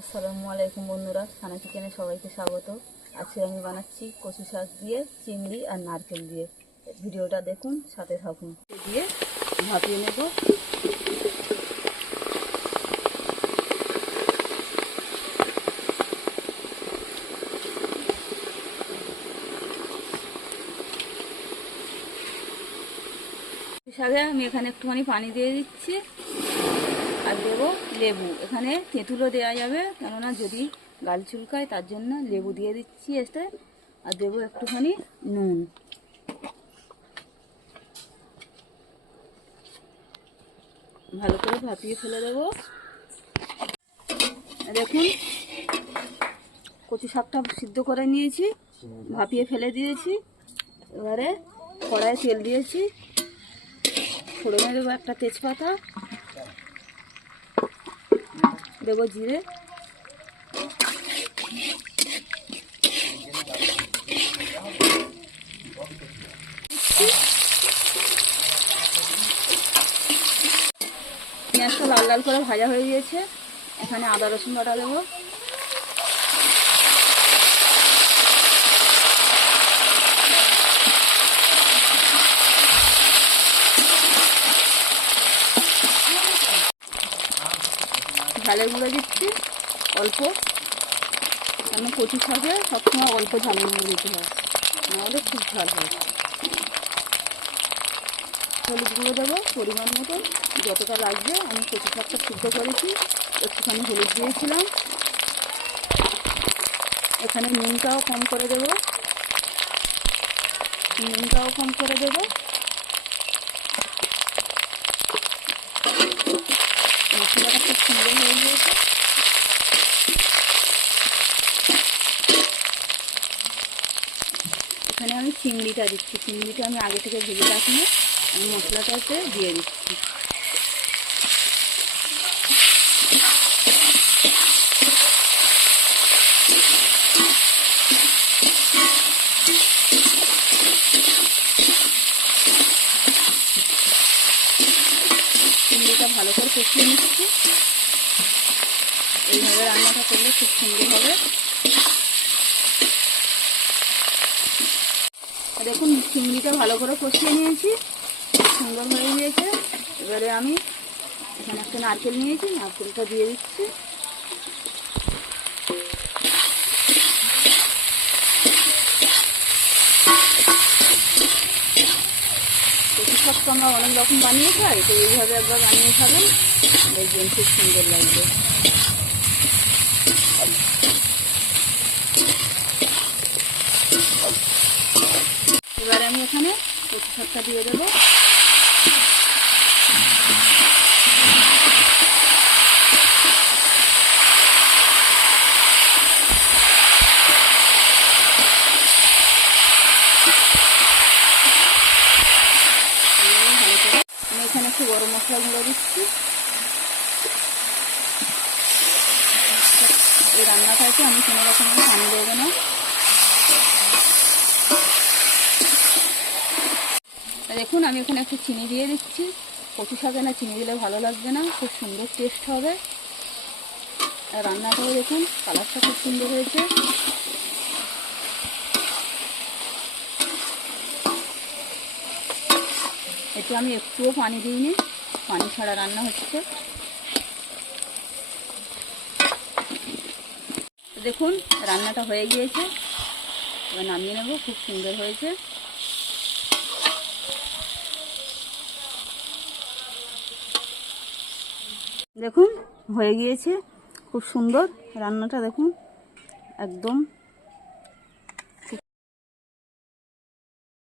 আসসালামু আলাইকুম বন্ধুরা, সানা কিচেনে সবাইকে স্বাগত। আজকে আমি বানাচ্ছি কচু শাক দিয়ে চিংড়ি আর নারকেল দিয়ে। ভিডিওটা দেখুন, সাথে থাকুন। দিয়ে ভাপিয়ে নেব। শাকে আমি এখানে একটুখানি পানি দিয়ে দিচ্ছি আর দেবো লেবু। এখানে তেঁতুলও দেওয়া যাবে, কেননা যদি গাল চুলকায়, তার জন্য লেবু দিয়ে দিচ্ছি এতে। আর দেবো একটুখানি নুন। ভালো করে ভাপিয়ে ফেলে দেবো। দেখুন, কচু শাকটা সিদ্ধ করে নিয়েছি, ভাপিয়ে ফেলে দিয়েছি। এবারে কড়াইয়ে তেল দিয়েছি, ফোড়নে দেবো একটা তেজপাতা, দেবো জিরে, পেঁয়াজটা লাল লাল করে ভাজা হয়ে গিয়েছে। এখানে আদা রসুন বাটা দেবো, ঝালের গুঁড়ো দিচ্ছি অল্প, কেন কচু শাকে সবসময় অল্প ঝালের গুঁড়ো দিতে হয়, নাহলে খুব ঝাল হয়। হলুদ গুঁড়ো দেবো পরিমাণ মতো, যতটা লাগবে। আমি কচু শাকটা সিদ্ধ করেছি, একটুখানি হলুদ দিয়েছিলাম। এখানে নুনটাও কম করে দেবো, মশলাটা খুব সুন্দর হয়ে গিয়েছে। এখানে আমি চিংড়িটা দিচ্ছি। চিংড়িটা আমি আগে থেকে ভেজে রাখিনি, আমি মশলাটাতে দিয়ে দিচ্ছি। চিংড়িটা ভালো করে কষিয়ে নিচ্ছি। এইভাবে রান্নাটা করলে খুব সুন্দর হবে। দেখুন, চিংড়িটা ভালো করে কষিয়ে নিয়েছি, সুন্দর হয়ে গিয়েছে। এবারে আমি এখানে একটা নারকেল নিয়েছি, নারকেলটা দিয়ে দিচ্ছি। কচু শাক তো আমরা অনেক রকম বানিয়ে খাই, তো এইভাবে একবার বানিয়ে খাবেন, দেখবেন খুব সুন্দর লাগবে। এবারে আমি এখানে কচু শাকটা দিয়ে দেবো। আমি এখানে একটু গরম মশলা গুঁড়ো দিচ্ছি। এই রান্নাটাতে আমি কোনো রকমের পানি দেবো না। দেখুন, আমি এখানে একটু চিনি দিয়ে দিচ্ছি। কচু শাকে না চিনি দিলে ভালো লাগবে না, খুব সুন্দর টেস্ট হবে। আর রান্নাটাও দেখুন, কালারটা খুব সুন্দর হয়েছে। এতে আমি একটুও পানি দিইনি, পানি ছাড়া রান্না হচ্ছে। দেখুন, রান্নাটা হয়ে গিয়েছে, এবার নামিয়ে নেব। খুব সুন্দর হয়েছে। দেখুন, হয়ে গিয়েছে খুব সুন্দর রান্নাটা। দেখুন, একদম